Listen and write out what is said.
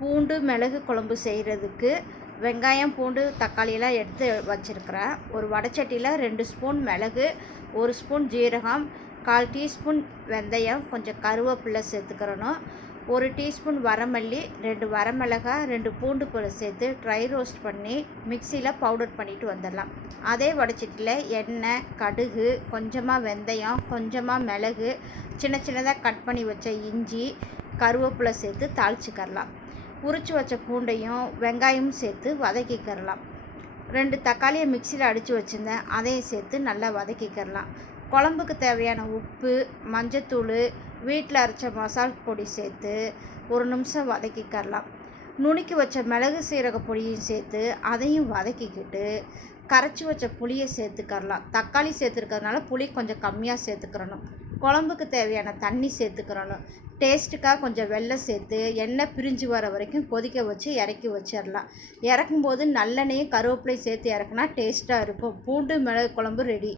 பூண்டு மிளகு குழம்பு செய்கிறதுக்கு வெங்காயம் பூண்டு தக்காளியெல்லாம் எடுத்து வச்சுருக்கிறேன். ஒரு வடைச்சட்டியில் ரெண்டு ஸ்பூன் மிளகு ஒரு ஸ்பூன் ஜீரகம் கால் டீஸ்பூன் வெந்தயம் கொஞ்சம் கருவேப்பிலை சேர்த்துக்கிறணும். ஒரு டீஸ்பூன் வரமல்லி ரெண்டு வரமிளகாய் ரெண்டு பூண்டு பொருள் சேர்த்து ட்ரை ரோஸ்ட் பண்ணி மிக்சியில் பவுடர் பண்ணிட்டு வந்துடலாம். அதே வடைச்சட்டியில் எண்ணெய் கடுகு கொஞ்சமாக வெந்தயம் கொஞ்சமாக மிளகு சின்ன சின்னதாக கட் பண்ணி வச்ச இஞ்சி கருவேப்பிலை சேர்த்து தாளிச்சிக்கரலாம். உரிச்சு வச்ச பூண்டையும் வெங்காயமும் சேர்த்து வதக்கிக்கிறலாம். ரெண்டு தக்காளியை மிக்சியில் அடித்து வச்சுருந்தேன். அதையும் சேர்த்து நல்லா வதக்கிக்கிறலாம். குழம்புக்கு தேவையான உப்பு மஞ்சத்தூள் வீட்டில் அரைச்ச மசால் பொடி சேர்த்து ஒரு நிமிஷம் வதக்கிக்கிறலாம். நுணுக்கி வச்ச மிளகு சீரக பொடியும் சேர்த்து அதையும் வதக்கிக்கிட்டு கரைச்சி வச்ச புளியை சேர்த்துக்கரலாம் தக்காளி சேர்த்துருக்கிறதுனால புளி கொஞ்சம் கம்மியாக சேர்த்துக்கிறணும். குழம்புக்கு தேவையான தண்ணி சேர்த்துக்கிறணும். டேஸ்ட்டுக்காக கொஞ்சம் வெள்ளை சேர்த்து எண்ணெய் பிரிஞ்சு வர வரைக்கும் கொதிக்க வச்சு இறக்கி வச்சிடலாம் இறக்கும்போது நல்லெண்ணெயும் கருவேப்பிலையும் சேர்த்து இறக்குனா டேஸ்ட்டாக இருக்கும். பூண்டு மிளகு குழம்பு ரெடி